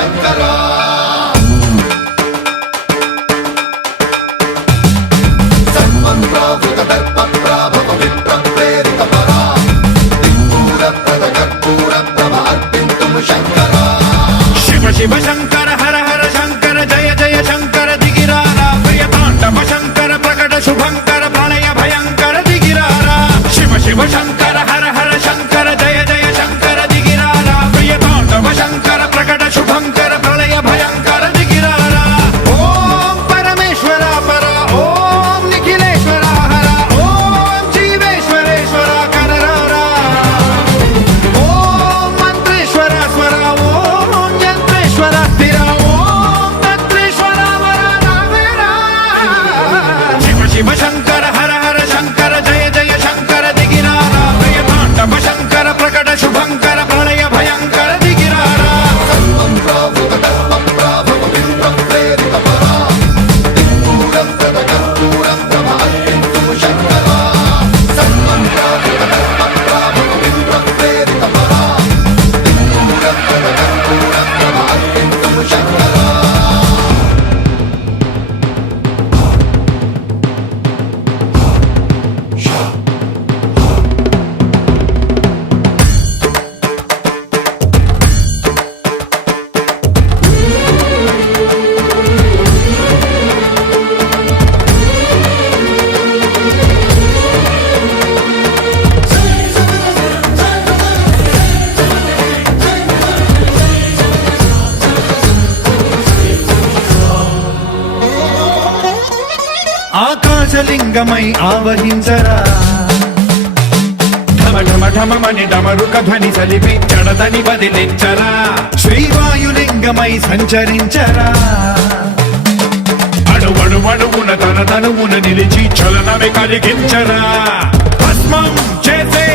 శంకరా సన్మంత్రావృత దర్ప ప్రాభవ విప్ర ప్రేరిత పరా దిక్పూర ప్రద కర్పూర ప్రభ అర్పింతుము శంకరా శివ శివ శంకర హర హర శంకర జయ జయ శంకర దిగిరారా ప్రియ తాండవ శంకర ప్రకట శుభంకర ప్రళయ భయంకర దిగిరారా శివ శివ శంకర హర హర శంకర జయ జయ శంకర దిగిరారా ప్రియ తాండవ శంకర ప్రకట శుభంకర ప్రళయ భయంకర దిగిరారా ఓం పరమేశ్వర పర ఓం నిఖిలేశ్వర హర ఓం జీవేశ్వరేశ్వర కరరారా ఓం మంత్రేశ్వర స్వర ఓం యంత్రేశ్వర స్థిర ఓం తంత్రేశ్వర వర నావేరా శివ శివ శంకర హర హర శంకర జయ జయ శంకర దిగిరారా ప్రియ తాండవ శంకర ప్రకట శుభంకర ప్రళయ భయంకర దిగిరారా సన్మంత్రావృత దర్ప ప్రాభవ విప్ర ప్రేరిత పరా దిక్పూర ప్రద కర్పూర ప్రభ అర్పింతుము శంకరా సన్మంత్రావృత దర్ప ప్రాభవ విప్ర ప్రేరిత పరా దిక్పూర ప్రద కర్పూర ప్రభ అర్పింతుము శంకరా ఆకాశలింగమై ఆవహించరా ఢమ ఢమ ఢమమని డమరుక ధ్వని సలిపి జడదని బదిలించరా శ్రీవాయులింగమై సంచరించరా అణువణువున తన తనువున నిలిచి చలనమే కలిగించరా భస్మం చేసే